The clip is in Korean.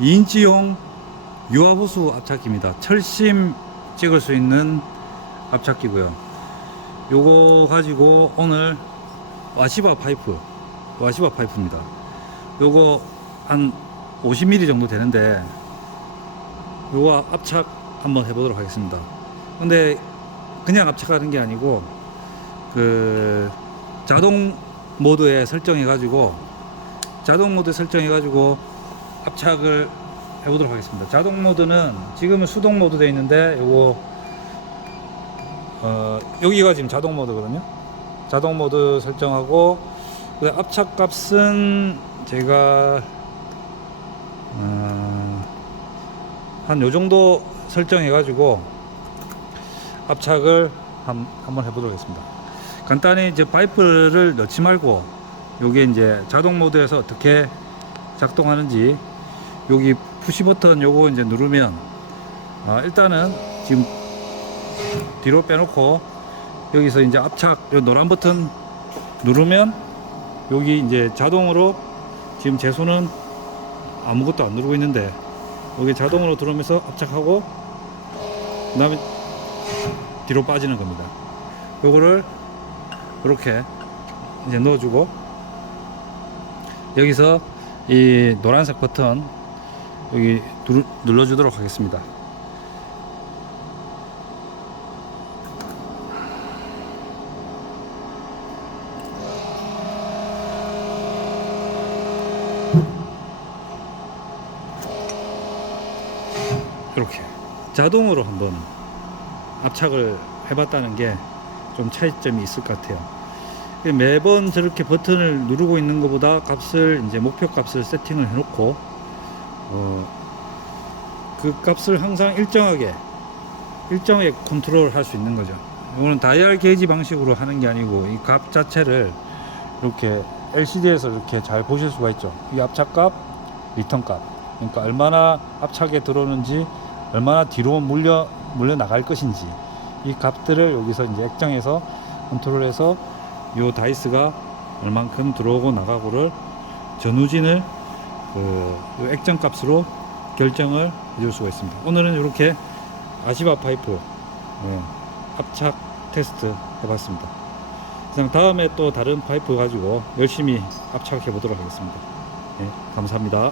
2인치용 유아호수 압착기입니다. 철심 찍을 수 있는 압착기고요. 요거 가지고 오늘 와시바 파이프입니다. 요거 한 50mm 정도 되는데 요거 압착 한번 해보도록 하겠습니다. 근데 그냥 압착하는 게 아니고 그 자동 모드에 설정해 가지고 압착을 해보도록 하겠습니다. 자동 모드는 지금은 수동 모드 되어 있는데 요거 여기가 지금 자동 모드거든요. 자동 모드 설정하고 압착 값은 제가 한 요정도 설정해 가지고 압착을 한번 해보도록 하겠습니다. 간단히 이제 파이프를 넣지 말고 요게 이제 자동 모드에서 어떻게 작동하는지 여기 푸시 버튼 요거 이제 누르면 일단은 지금 뒤로 빼놓고 여기서 이제 압착 요 노란 버튼 누르면 여기 이제 자동으로 지금 제 손은 아무것도 안 누르고 있는데 여기 자동으로 들어오면서 압착하고 그 다음에 뒤로 빠지는 겁니다. 요거를 이렇게 이제 넣어주고 여기서 이 노란색 버튼 여기 눌러주도록 하겠습니다. 이렇게 자동으로 한번 압착을 해봤다는 게 좀 차이점이 있을 것 같아요. 매번 저렇게 버튼을 누르고 있는 것보다 값을 이제 목표 값을 세팅을 해놓고 그 값을 항상 일정하게 컨트롤 할 수 있는 거죠. 이거는 다이얼 게이지 방식으로 하는 게 아니고 이 값 자체를 이렇게 LCD에서 이렇게 잘 보실 수가 있죠. 이 압착값, 리턴값, 그러니까 얼마나 압착에 들어오는지, 얼마나 뒤로 물려 나갈 것인지 이 값들을 여기서 이제 액정에서 컨트롤해서 요 다이스가 얼만큼 들어오고 나가고를 전후진을 그 액정 값으로 결정을 해줄 수가 있습니다. 오늘은 이렇게 아시바 파이프 압착 테스트 해봤습니다. 다음에 또 다른 파이프 가지고 열심히 압착해 보도록 하겠습니다. 감사합니다.